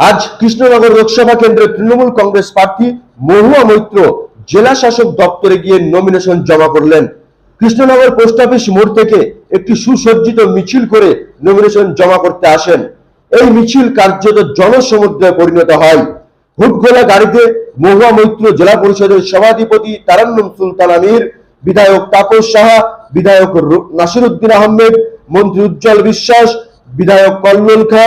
আজ কৃষ্ণনগর লোকসভা কেন্দ্রের তৃণমূল কংগ্রেস প্রার্থী মহুয়া মৈত্র জেলা শাসক দপ্তরে গিয়ে নমিনেশন জমা করলেন। কৃষ্ণনগর পোস্ট অফিস মোড় থেকে একটি সুসজ্জিত মিছিল করে নমিনেশন জমা করতে আসেন। এই মিছিল কার্যত জনসমুদ্রে পরিণত হয়। হুটগোলা গাড়িতে মহুয়া মৈত্র জেলা পরিষদের সভাধিপতি তারান্নুম সুলতান আমির, বিধায়ক তাপস সাহা, বিধায়ক নাসিরুদ্দিন আহমেদ, মন্ত্রী উজ্জ্বল বিশ্বাস, বিধায়ক কল্লোল খা,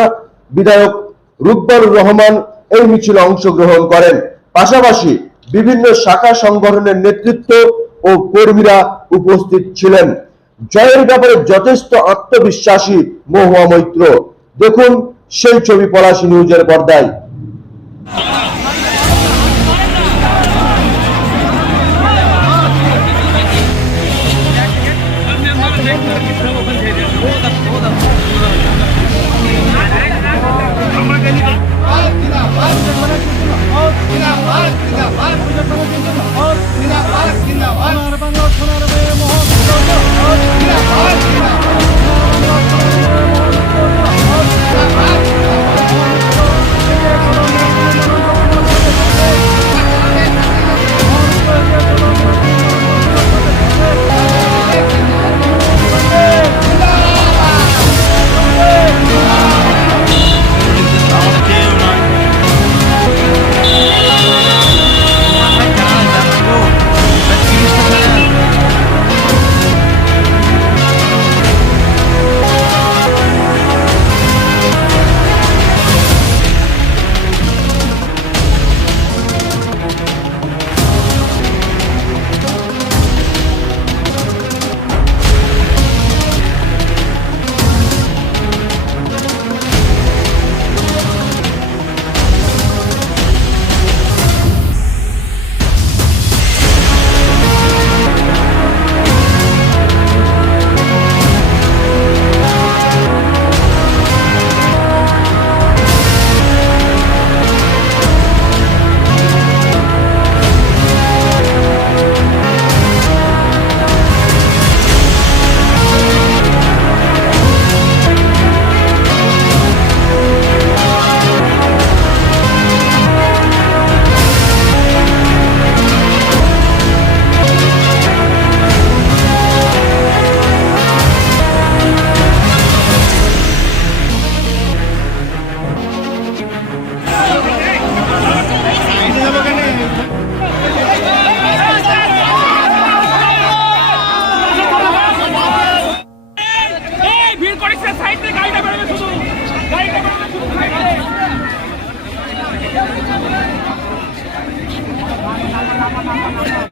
বিধায়ক রুকবর রহমান এই মিছিলে অংশগ্রহণ করেন। পাশাপাশি বিভিন্ন শাখা সংগঠনের নেতৃত্ব ও কর্মীরা উপস্থিত ছিলেন। জয়ের ব্যাপারে যথেষ্ট আত্মবিশ্বাসী মহুয়া মৈত্র। দেখুন সেই ছবি পলাশী নিউজের পর্দায়।